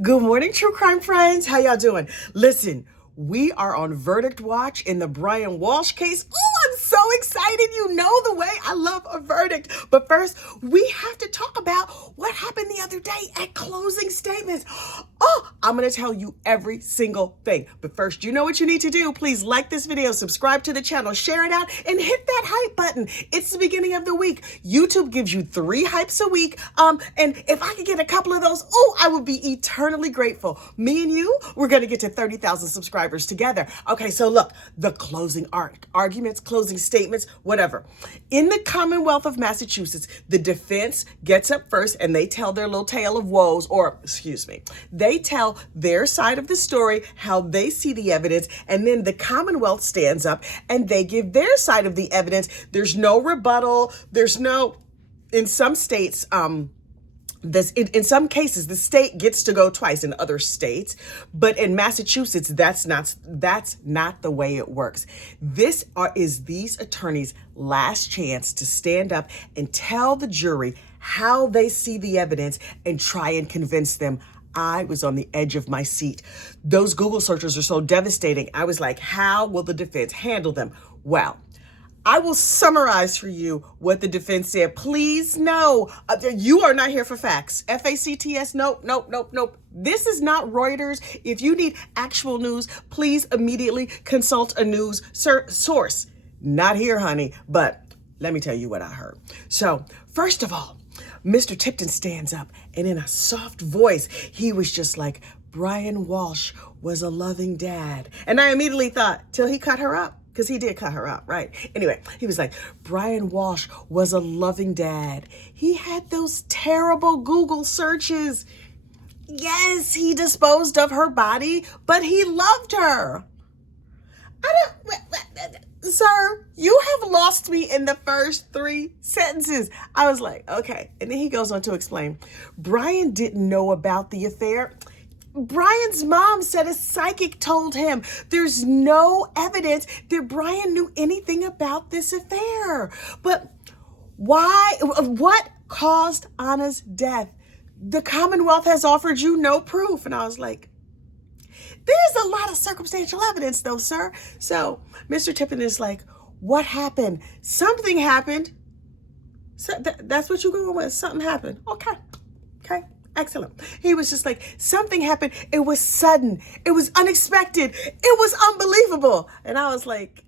Good morning, true crime friends. How y'all doing? Listen, we are on verdict watch in the Brian Walshe case. Oh, I'm so excited. You know the way I love a verdict. But first, we have to talk about what happened the other day at closing statements. Oh, I'm going to tell you every single thing. But first, you know what you need to do. Please like this video, subscribe to the channel, share it out, and hit that hype button. It's the beginning of the week. YouTube gives you 3 hypes a week. And if I could get a couple of those, oh, I would be eternally grateful. Me and you, we're going to get to 30,000 subscribers together. Okay, so look, the closing arguments, closing statements, whatever. In the Commonwealth of Massachusetts, the defense gets up first and they tell their little tale of woes, or excuse me, they tell their side of the story, how they see the evidence, and then the Commonwealth stands up and they give their side of the evidence. There's no rebuttal. There's no, in some states, in some cases, the state gets to go twice in other states, but in Massachusetts, that's not the way it works. This is these attorneys' last chance to stand up and tell the jury how they see the evidence and try and convince them. I was on the edge of my seat. Those Google searches are so devastating. I was like, how will the defense handle them? Well, I will summarize for you what the defense said. Please, no, you are not here for facts. F-A-C-T-S, nope. This is not Reuters. If you need actual news, please immediately consult a news source. Not here, honey, but let me tell you what I heard. So, first of all, Mr. Tipton stands up, and in a soft voice, he was just like, Brian Walshe was a loving dad. And I immediately thought, till he cut her up. Because he did cut her out, right? Anyway, he was like, Brian Walshe was a loving dad. He had those terrible Google searches. Yes, he disposed of her body, but he loved her. Sir, you have lost me in the first 3 sentences. I was like, okay. And then he goes on to explain, Brian didn't know about the affair. Brian's mom said a psychic told him. There's no evidence that Brian knew anything about this affair. But why? What caused Anna's death? The Commonwealth has offered you no proof. And I was like, there's a lot of circumstantial evidence though, sir. So Mr. Tipton is like, what happened? Something happened. So that's what you're going with. Something happened. Okay. Excellent. He was just like, something happened. It was sudden. It was unexpected. It was unbelievable. And I was like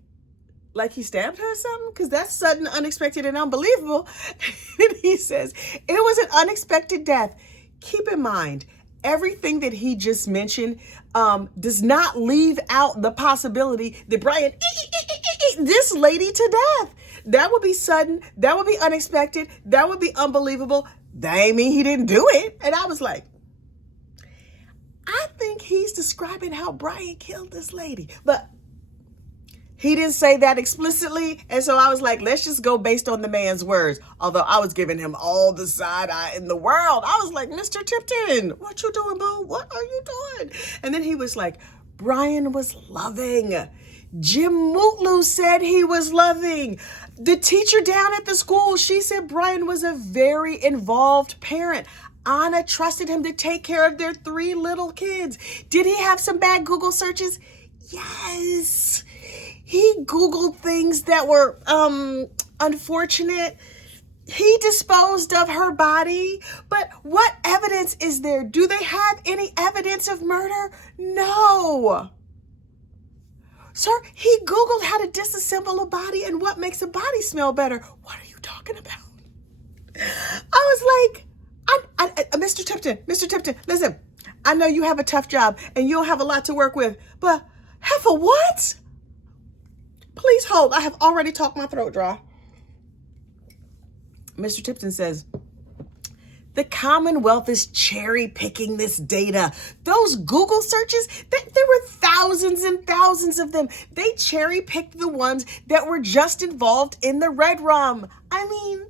he stabbed her or something? Because that's sudden, unexpected, and unbelievable. And he says, it was an unexpected death. Keep in mind, everything that he just mentioned does not leave out the possibility that Brian this lady to death. That would be sudden. That would be unexpected. That would be unbelievable. That ain't mean he didn't do it. And I was like, I think he's describing how Brian killed this lady. But he didn't say that explicitly. And so I was like, let's just go based on the man's words. Although I was giving him all the side eye in the world. I was like, Mr. Tipton, what you doing, boo? What are you doing? And then he was like, Brian was loving. Jim Mutlu said he was loving. The teacher down at the school, she said Brian was a very involved parent. Anna trusted him to take care of their 3 little kids. Did he have some bad Google searches? Yes. He Googled things that were unfortunate. He disposed of her body. But what evidence is there? Do they have any evidence of murder? No. Sir, he Googled how to disassemble a body and what makes a body smell better. What are you talking about? I was like, Mr. Tipton, listen, I know you have a tough job and you'll have a lot to work with, but heifer what? Please hold. I have already talked my throat dry. Mr. Tipton says, the Commonwealth is cherry picking this data. Those Google searches, there were thousands and thousands of them. They cherry picked the ones that were just involved in the red rum. I mean,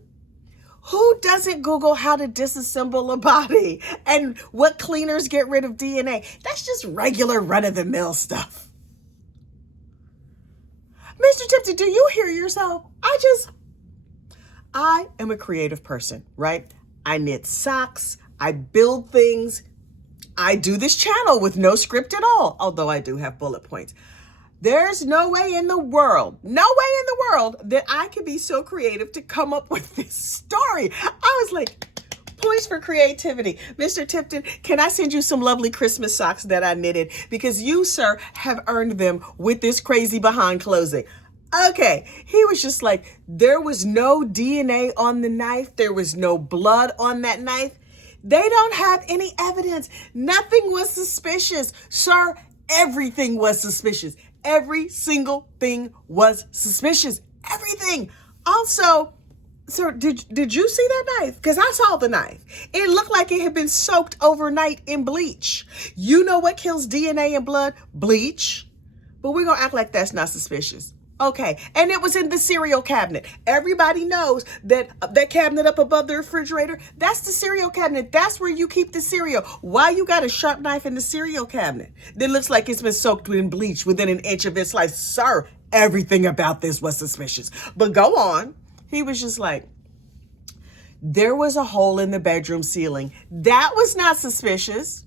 who doesn't Google how to disassemble a body and what cleaners get rid of DNA? That's just regular run-of-the-mill stuff. Mr. Tipton, do you hear yourself? I am a creative person, right? I knit socks, I build things. I do this channel with no script at all, although I do have bullet points. There's no way in the world, that I could be so creative to come up with this story. I was like, points for creativity. Mr. Tipton, can I send you some lovely Christmas socks that I knitted? Because you, sir, have earned them with this crazy behind closing. Okay, he was just like, there was no DNA on the knife. There was no blood on that knife. They don't have any evidence. Nothing was suspicious. Sir, everything was suspicious. Every single thing was suspicious. Everything. Also, sir, did you see that knife? Because I saw the knife. It looked like it had been soaked overnight in bleach. You know what kills DNA and blood? Bleach. But we're going to act like that's not suspicious. Okay, and it was in the cereal cabinet. Everybody knows that that cabinet up above the refrigerator, that's the cereal cabinet. That's where you keep the cereal. Why you got a sharp knife in the cereal cabinet that looks like it's been soaked in bleach within an inch of its life? Sir, everything about this was suspicious. But go on. He was just like, there was a hole in the bedroom ceiling. That was not suspicious.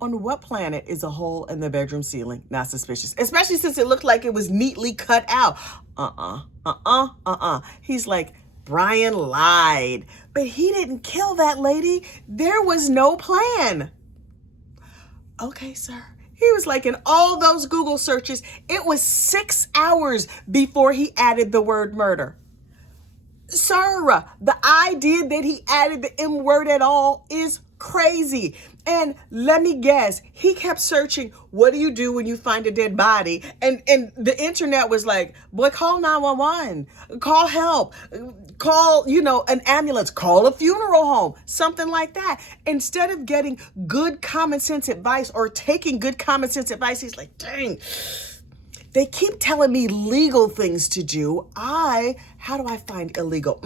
On what planet is a hole in the bedroom ceiling not suspicious? Especially since it looked like it was neatly cut out. He's like, Brian lied, but he didn't kill that lady. There was no plan. Okay, sir. He was like, in all those Google searches, it was 6 hours before he added the word murder. Sir, the idea that he added the M word at all is crazy. And let me guess, he kept searching, what do you do when you find a dead body? And the internet was like, boy, call 911, call help, call, an ambulance, call a funeral home, something like that. Instead of getting good common sense advice or taking good common sense advice, he's like, dang, they keep telling me legal things to do. How do I find illegal?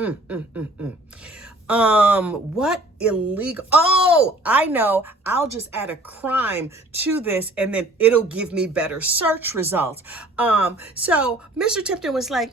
What illegal? Oh, I know. I'll just add a crime to this and then it'll give me better search results. So Mr. Tipton was like,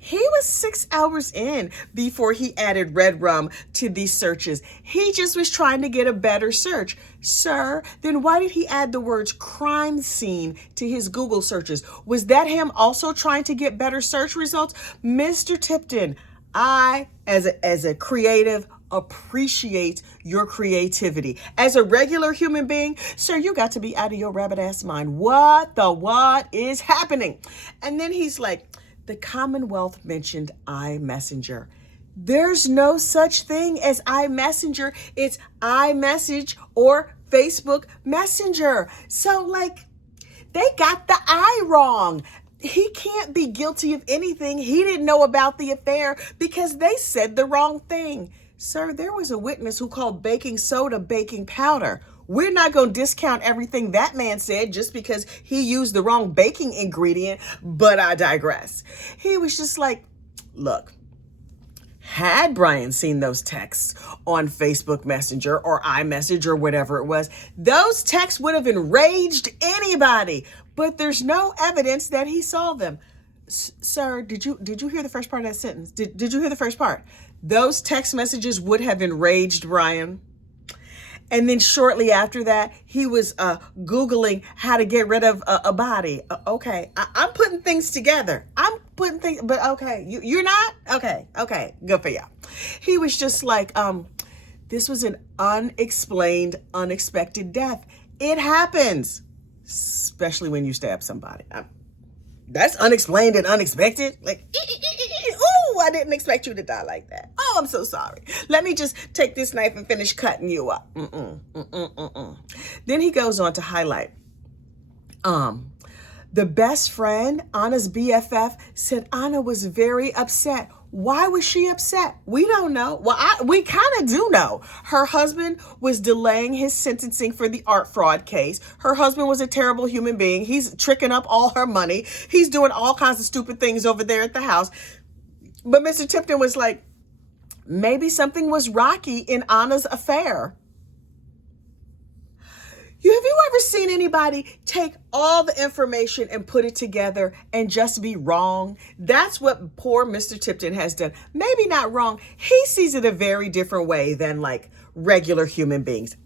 he was 6 hours in before he added red rum to these searches. He just was trying to get a better search. Sir, then why did he add the words crime scene to his Google searches? Was that him also trying to get better search results? Mr. Tipton, I, as a creative, appreciate your creativity. As a regular human being, sir, you got to be out of your rabbit ass mind. What is happening? And then he's like, the Commonwealth mentioned iMessenger. There's no such thing as iMessenger. It's iMessage or Facebook Messenger. So they got the I wrong. He can't be guilty of anything. He didn't know about the affair because they said the wrong thing. Sir, there was a witness who called baking soda baking powder. We're not going to discount everything that man said just because he used the wrong baking ingredient, but I digress. He was just like, look, had Brian seen those texts on Facebook Messenger or iMessage or whatever it was, those texts would have enraged anybody, but there's no evidence that he saw them. Sir, did you hear the first part of that sentence? Did you hear the first part? Those text messages would have enraged Brian. And then shortly after that, he was Googling how to get rid of a body. Okay, I'm putting things together. But okay, you're not? Okay, good for you. He was just like, this was an unexplained, unexpected death. It happens, especially when you stab somebody. That's unexplained and unexpected. Ooh, I didn't expect you to die like that. Oh, I'm so sorry. Let me just take this knife and finish cutting you up. Then he goes on to highlight, the best friend, Anna's BFF, said Anna was very upset. Why was she upset? We don't know. Well, we kind of do know. Her husband was delaying his sentencing for the art fraud case. Her husband was a terrible human being. He's tricking up all her money. He's doing all kinds of stupid things over there at the house. But Mr. Tipton was like, maybe something was rocky in Anna's affair. Have you ever seen anybody take all the information and put it together and just be wrong? That's what poor Mr. Tipton has done. Maybe not wrong. He sees it a very different way than regular human beings.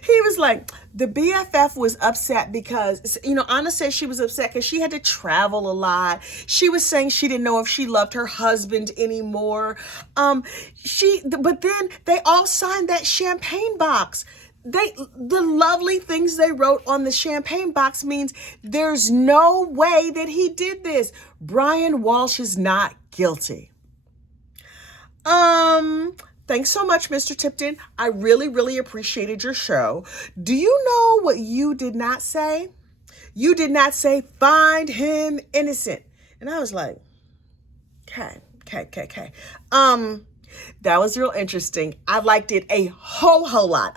He was like, the BFF was upset because, Anna said she was upset because she had to travel a lot. She was saying she didn't know if she loved her husband anymore. But then they all signed that champagne box. The lovely things they wrote on the champagne box means there's no way that he did this. Brian Walshe is not guilty. Thanks so much, Mr. Tipton. I really, really appreciated your show. Do you know what you did not say? You did not say, find him innocent. And I was like, okay. That was real interesting. I liked it a whole lot.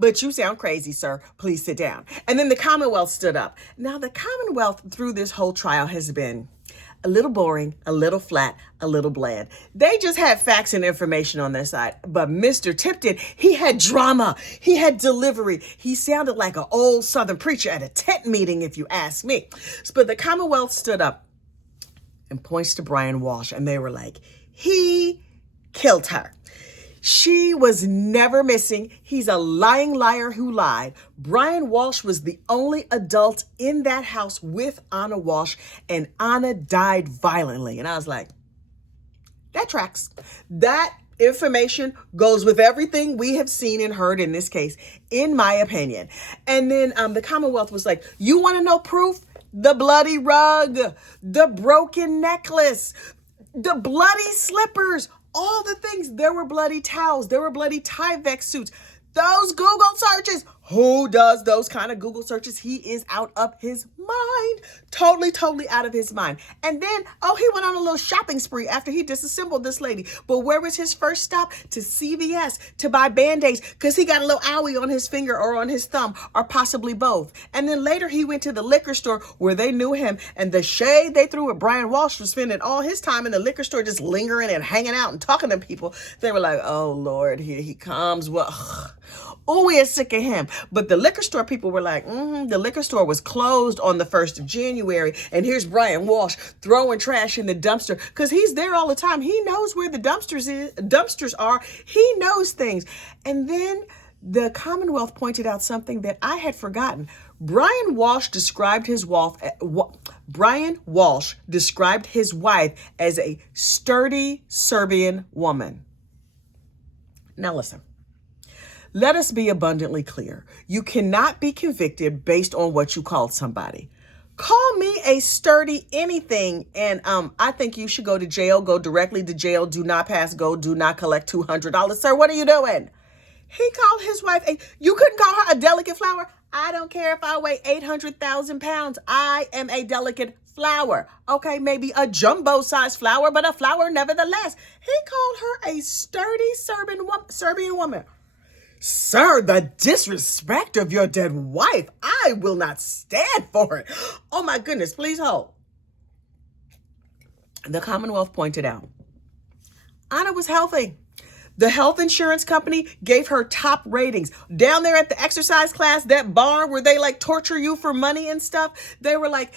But you sound crazy, sir. Please sit down. And then the Commonwealth stood up. Now, the Commonwealth through this whole trial has been a little boring, a little flat, a little bland. They just had facts and information on their side. But Mr. Tipton, he had drama. He had delivery. He sounded like an old Southern preacher at a tent meeting, if you ask me. But the Commonwealth stood up and points to Brian Walshe, and they were like, he killed her. She was never missing. He's a lying liar who lied. Brian Walshe was the only adult in that house with Anna Walshe, and Anna died violently. And I was like, that tracks. That information goes with everything we have seen and heard in this case, in my opinion. And then the Commonwealth was like, you want to know proof? The bloody rug, the broken necklace, the bloody slippers, all the things. There were bloody towels. There were bloody Tyvek suits. Those Google searches. Who does those kind of Google searches? He is out of his mind. Totally out of his mind. And then, he went on a little shopping spree after he disassembled this lady. But where was his first stop? To CVS to buy Band-Aids because he got a little owie on his finger or on his thumb or possibly both. And then later he went to the liquor store where they knew him, and the shade they threw at Brian Walshe was spending all his time in the liquor store just lingering and hanging out and talking to people. They were like, oh Lord, here he comes. Oh, we are sick of him. But the liquor store people were like, the liquor store was closed on the 1st of January. And here's Brian Walshe throwing trash in the dumpster because he's there all the time. He knows where the dumpsters are. He knows things. And then the Commonwealth pointed out something that I had forgotten. Brian Walshe described his wife as a sturdy Serbian woman. Now listen. Let us be abundantly clear. You cannot be convicted based on what you called somebody. Call me a sturdy anything, and I think you should go to jail. Go directly to jail. Do not pass go. Do not collect $200. Sir, what are you doing? He called his wife you couldn't call her a delicate flower? I don't care if I weigh 800,000 pounds. I am a delicate flower. Okay, maybe a jumbo-sized flower, but a flower nevertheless. He called her a sturdy Serbian woman. Sir, the disrespect of your dead wife, I will not stand for it. Oh my goodness, please hold. The Commonwealth pointed out, Anna was healthy. The health insurance company gave her top ratings. Down there at the exercise class, that bar where they like torture you for money and stuff, they were like,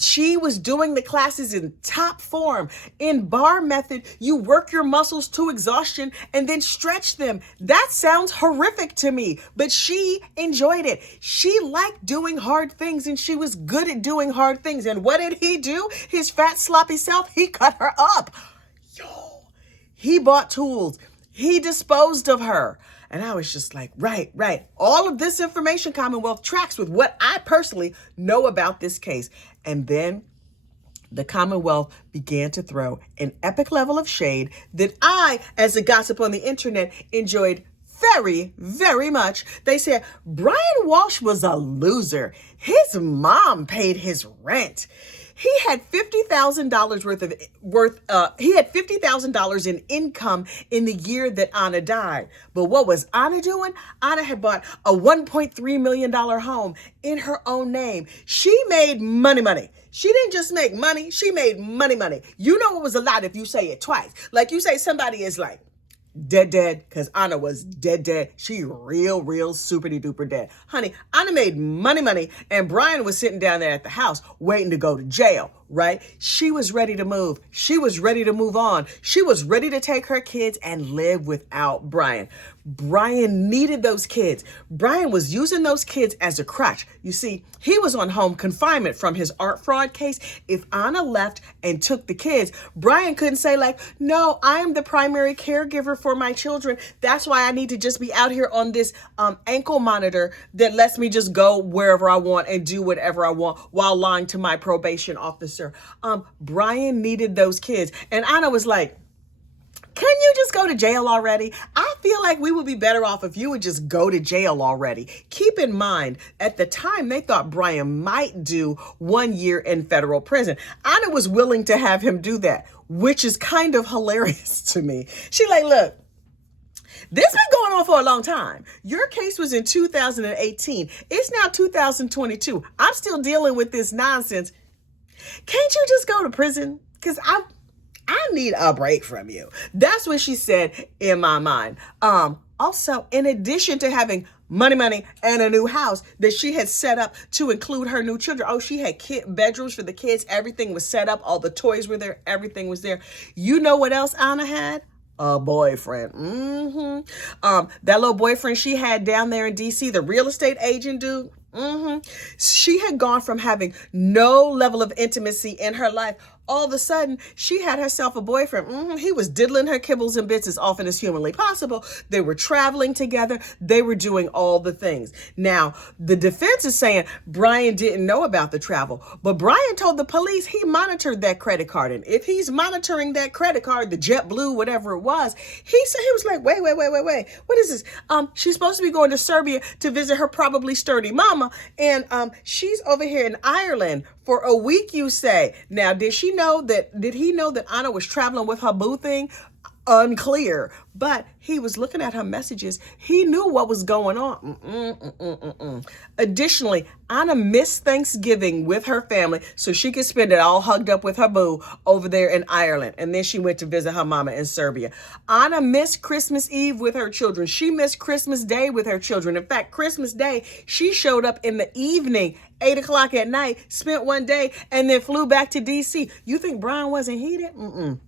she was doing the classes in top form. In bar method, you work your muscles to exhaustion and then stretch them. That sounds horrific to me, but she enjoyed it. She liked doing hard things and she was good at doing hard things. And what did he do? His fat, sloppy self, he cut her up. He bought tools. He disposed of her. And I was just like, right. All of this information, Commonwealth, tracks with what I personally know about this case. And then the Commonwealth began to throw an epic level of shade that I, as a gossip on the internet, enjoyed very, very much. They said, Brian Walshe was a loser. His mom paid his rent. He had $50,000 in income in the year that Anna died. But what was Anna doing? Anna had bought a $1.3 million home in her own name. She made money. She didn't just make money. She made money. You know it was a lot if you say it twice. Like you say somebody is like, dead, because Anna was dead. She real super duper dead. Honey, Anna made money, and Brian was sitting down there at the house waiting to go to jail. right? She was ready to move. She was ready to move on. She was ready to take her kids and live without Brian. Brian needed those kids. Brian was using those kids as a crutch. You see, he was on home confinement from his art fraud case. If Anna left and took the kids, Brian couldn't say like, no, I am the primary caregiver for my children. That's why I need to just be out here on this ankle monitor that lets me just go wherever I want and do whatever I want while lying to my probation officer. Brian needed those kids. And Anna was like, can you just go to jail already? I feel like we would be better off if you would just go to jail already. Keep in mind, at the time, they thought Brian might do 1 year in federal prison. Anna was willing to have him do that, which is kind of hilarious to me. She like, look, this been going on for a long time. Your case was in 2018. It's now 2022. I'm still dealing with this nonsense. Can't you just go to prison? Because I need a break from you. That's what she said in my mind. Also, in addition to having money, and a new house that she had set up to include her new children. Oh, she had bedrooms for the kids. Everything was set up. All the toys were there. Everything was there. You know what else Anna had? A boyfriend. That little boyfriend she had down there in DC, the real estate agent dude. She had gone from having no level of intimacy in her life. All of a sudden, she had herself a boyfriend. He was diddling her kibbles and bits as often as humanly possible. They were traveling together. They were doing all the things. Now, the defense is saying Brian didn't know about the travel, but Brian told the police he monitored that credit card. And if he's monitoring that credit card, the JetBlue, whatever it was, he said, he was like, wait. What is this? She's supposed to be going to Serbia to visit her probably sturdy mama. And she's over here in Ireland for a week, you say. Now, did he know that Anna was traveling with her boo thing? Unclear, but he was looking at her messages. He knew what was going on. Additionally, Anna missed Thanksgiving with her family so she could spend it all hugged up with her boo over there in Ireland. And then she went to visit her mama in Serbia. Anna missed Christmas Eve with her children. She missed Christmas Day with her children. In fact, Christmas Day, she showed up in the evening, 8 o'clock at night, spent one day, and then flew back to DC. You think Brian wasn't heated?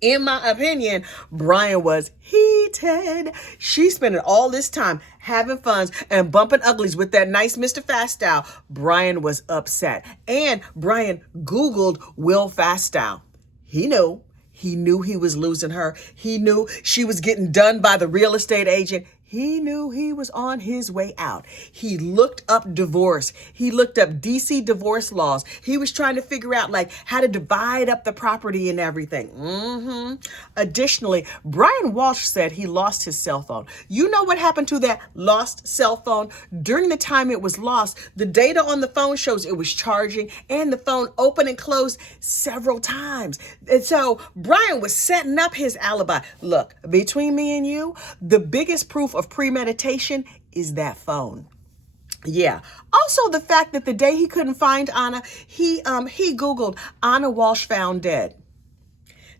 In my opinion, Brian was heated. She spent all this time having fun and bumping uglies with that nice Mr. Fastow. Brian was upset. And Brian Googled Will Fastow. He knew he was losing her. He knew she was getting done by the real estate agent. He knew he was on his way out. He looked up divorce. He looked up DC divorce laws. He was trying to figure out like how to divide up the property and everything. Additionally, Brian Walshe said he lost his cell phone. You know what happened to that lost cell phone? During the time it was lost, the data on the phone shows it was charging and the phone opened and closed several times. And so Brian was setting up his alibi. Look, between me and you, the biggest proof of premeditation is that phone. Yeah. Also, the fact that the day he couldn't find Anna, he Googled Anna Walshe found dead.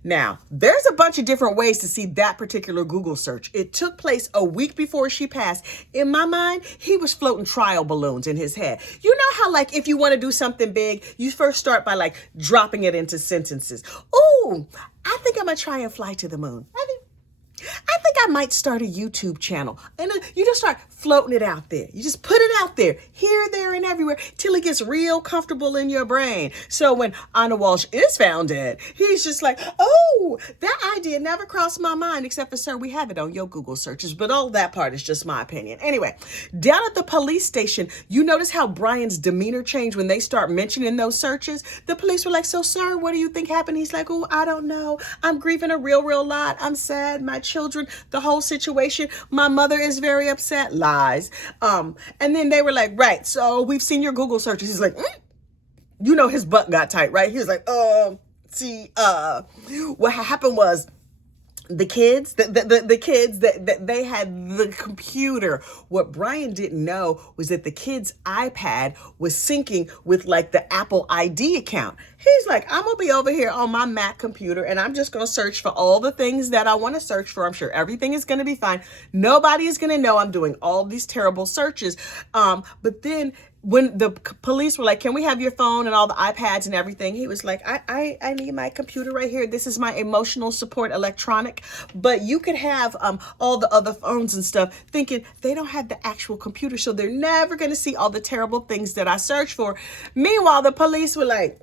Now, there's a bunch of different ways to see that particular Google search. It took place a week before she passed. In my mind, he was floating trial balloons in his head. You know how, like, if you want to do something big, you first start by, like, dropping it into sentences. Ooh, I think I'm going to try and fly to the moon. I think I might start a YouTube channel. And you just start floating it out there. You just put it out there, here, there, and everywhere, till it gets real comfortable in your brain. So when Anna Walshe is found dead, he's just like, oh, that idea never crossed my mind, except for, sir, we have it on your Google searches. But all that part is just my opinion. Anyway, down at the police station, you notice how Brian's demeanor changed when they start mentioning those searches? The police were like, so, sir, what do you think happened? He's like, oh, I don't know. I'm grieving a real lot. I'm sad. My children, the whole situation. My mother is very upset. Lies. And then they were like, right, so we've seen your Google searches. He's like, you know, his butt got tight, right? He was like, what happened was the kids, the kids that they had the computer. What Brian didn't know was that the kid's iPad was syncing with like the Apple ID account. He's like, I'm going to be over here on my Mac computer and I'm just going to search for all the things that I want to search for. I'm sure everything is going to be fine. Nobody is going to know I'm doing all these terrible searches. But then when the police were like, can we have your phone and all the iPads and everything? He was like, I need my computer right here. This is my emotional support electronic. But you could have all the other phones and stuff, thinking they don't have the actual computer. So they're never going to see all the terrible things that I search for. Meanwhile, the police were like,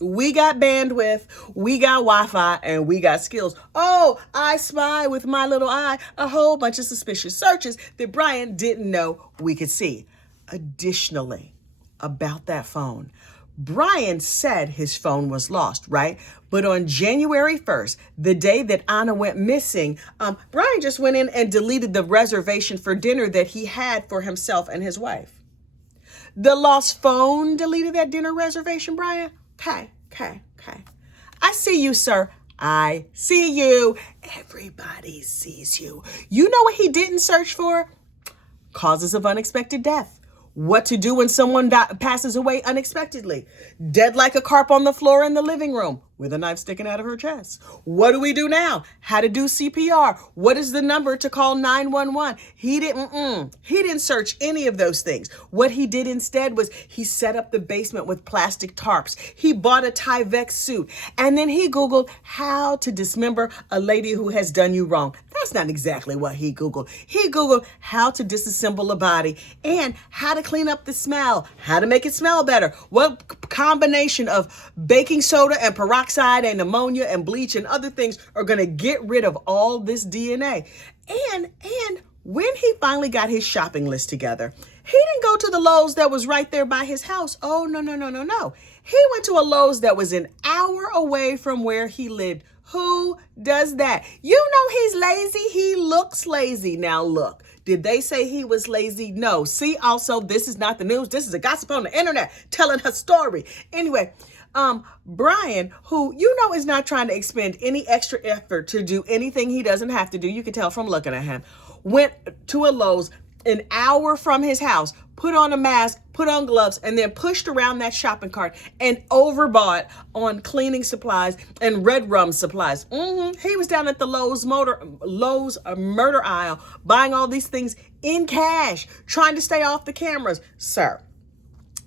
we got bandwidth, we got Wi-Fi, and we got skills. Oh, I spy with my little eye a whole bunch of suspicious searches that Brian didn't know we could see. Additionally, about that phone, Brian said his phone was lost, right? But on January 1st, the day that Anna went missing, Brian just went in and deleted the reservation for dinner that he had for himself and his wife. The lost phone deleted that dinner reservation, Brian? Okay. I see you, sir. I see you. Everybody sees you. You know what he didn't search for? Causes of unexpected death. What to do when someone passes away unexpectedly. Dead like a carp on the floor in the living room with a knife sticking out of her chest. What do we do now? How to do CPR. What is the number to call 911? He didn't search any of those things. What he did instead was he set up the basement with plastic tarps. He bought a Tyvek suit, and then he Googled how to dismember a lady who has done you wrong. That's not exactly what he Googled. He Googled how to disassemble a body and how to clean up the smell, how to make it smell better. What combination of baking soda and peroxide and ammonia and bleach and other things are going to get rid of all this DNA. And when he finally got his shopping list together, he didn't go to the Lowe's that was right there by his house. Oh, no. He went to a Lowe's that was an hour away from where he lived. Who does that? You know he's lazy. He looks lazy. Now look, did they say he was lazy? No. See, also, this is not the news. This is a gossip on the internet telling her story. Anyway, Brian, who you know is not trying to expend any extra effort to do anything he doesn't have to do, you can tell from looking at him, went to a Lowe's an hour from his house, put on a mask, put on gloves, and then pushed around that shopping cart and overbought on cleaning supplies and red rum supplies. He was down at the Lowe's murder aisle buying all these things in cash, trying to stay off the cameras. Sir,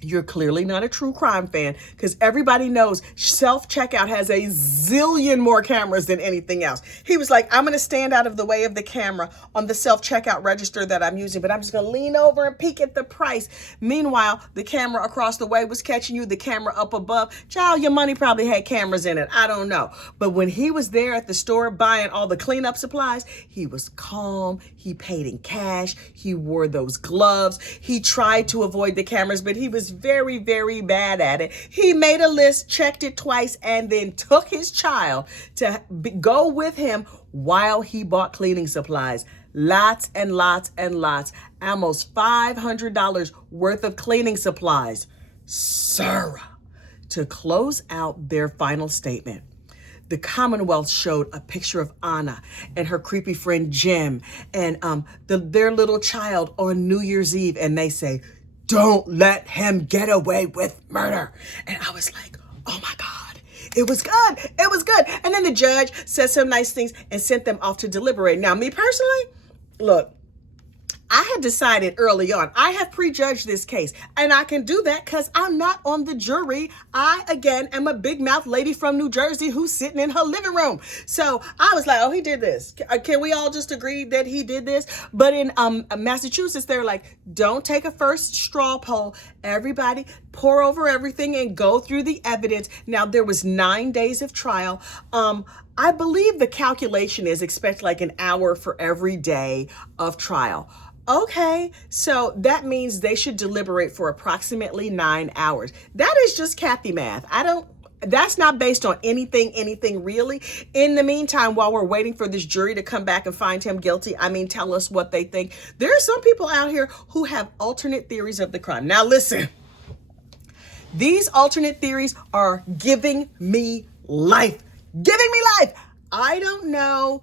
you're clearly not a true crime fan, because everybody knows self-checkout has a zillion more cameras than anything else. He was like, I'm going to stand out of the way of the camera on the self-checkout register that I'm using, but I'm just going to lean over and peek at the price. Meanwhile, the camera across the way was catching you, the camera up above. Child, your money probably had cameras in it. I don't know. But when he was there at the store buying all the cleanup supplies, he was calm. He paid in cash. He wore those gloves. He tried to avoid the cameras, but he was very, very bad at it. He made a list, checked it twice, and then took his child to go with him while he bought cleaning supplies. Lots and lots and lots. Almost $500 worth of cleaning supplies. Sarah. To close out their final statement, the Commonwealth showed a picture of Anna and her creepy friend Jim and their little child on New Year's Eve, and they say, don't let him get away with murder. And I was like, oh my God, it was good. It was good. And then the judge said some nice things and sent them off to deliberate. Now, me personally, look, I had decided early on, I have prejudged this case, and I can do that because I'm not on the jury. I, again, am a big mouth lady from New Jersey who's sitting in her living room. So I was like, oh, he did this. Can we all just agree that he did this? But in Massachusetts, they're like, don't take a first straw poll. Everybody pour over everything and go through the evidence. Now, there was 9 days of trial. I believe the calculation is expect like an hour for every day of trial. Okay, so that means they should deliberate for approximately 9 hours. That is just Kathy math. That's not based on anything really. In the meantime, while we're waiting for this jury to come back and find him guilty, tell us what they think. There are some people out here who have alternate theories of the crime. Now listen, these alternate theories are giving me life. I don't know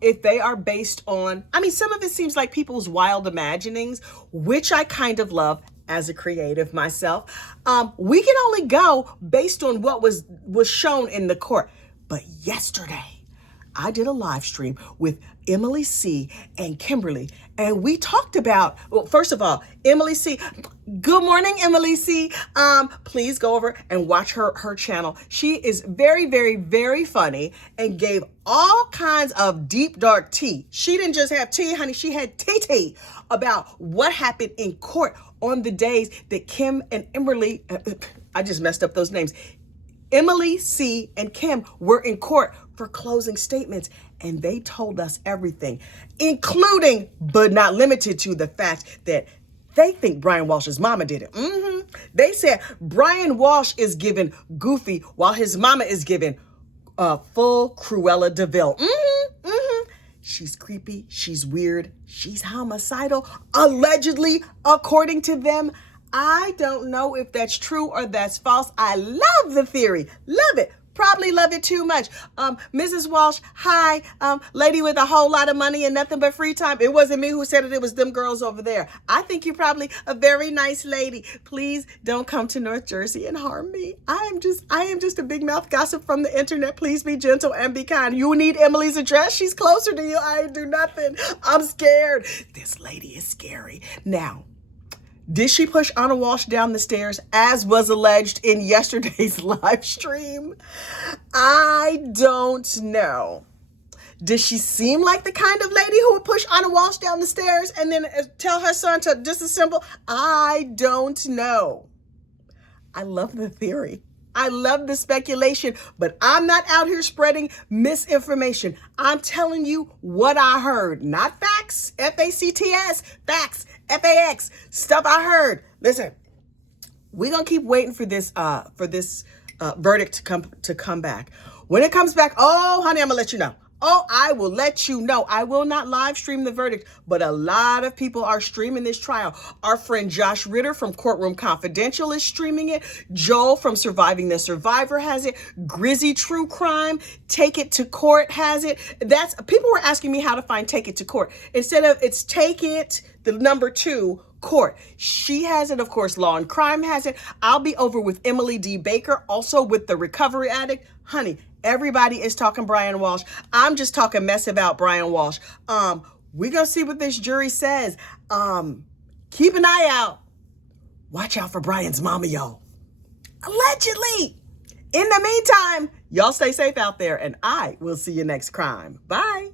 if they are based on, some of it seems like people's wild imaginings, which I kind of love as a creative myself. We can only go based on what was shown in the court. But yesterday, I did a live stream with Emily C. and Kimberly, and we talked about, well, first of all, Emily C. Good morning, Emily C. Please go over and watch her channel. She is very, very, very funny and gave all kinds of deep, dark tea. She didn't just have tea, honey. She had tea about what happened in court on the days that Kim and Emily, I just messed up those names. Emily C. and Kim were in court for closing statements, and they told us everything, including, but not limited to, the fact that they think Brian Walsh's mama did it. They said Brian Walsh is giving goofy while his mama is giving full Cruella de Vil. She's creepy, she's weird, she's homicidal, allegedly, according to them. I don't know if that's true or that's false. I love the theory. Love it. Probably love it too much. Mrs. Walsh, hi. Lady with a whole lot of money and nothing but free time. It wasn't me who said it. It was them girls over there. I think you're probably a very nice lady. Please don't come to North Jersey and harm me. I am just a big mouth gossip from the internet. Please be gentle and be kind. You need Emily's address. She's closer to you. I ain't do nothing. I'm scared. This lady is scary. Now, did she push Anna Walsh down the stairs, as was alleged in yesterday's live stream? I don't know. Does she seem like the kind of lady who would push Anna Walsh down the stairs and then tell her son to disassemble? I don't know. I love the theory. I love the speculation, but I'm not out here spreading misinformation. I'm telling you what I heard, not facts, F-A-C-T-S, facts, F-A-X, stuff I heard. Listen, we're going to keep waiting for this verdict to come back. When it comes back, oh, honey, I'm going to let you know. Oh, I will let you know. I will not live stream the verdict, but a lot of people are streaming this trial. Our friend Josh Ritter from Courtroom Confidential is streaming it. Joel from Surviving the Survivor has it. Grizzy True Crime, Take It to Court has it. People were asking me how to find Take It to Court. Instead of it's Take It, the number 2, Court. She has it, of course. Law and Crime has it. I'll be over with Emily D. Baker, also with The Recovery Addict. Honey, everybody is talking Brian Walsh. I'm just talking mess about Brian Walsh. We're going to see what this jury says. Keep an eye out. Watch out for Brian's mama, y'all. Allegedly. In the meantime, y'all stay safe out there, and I will see you next crime. Bye.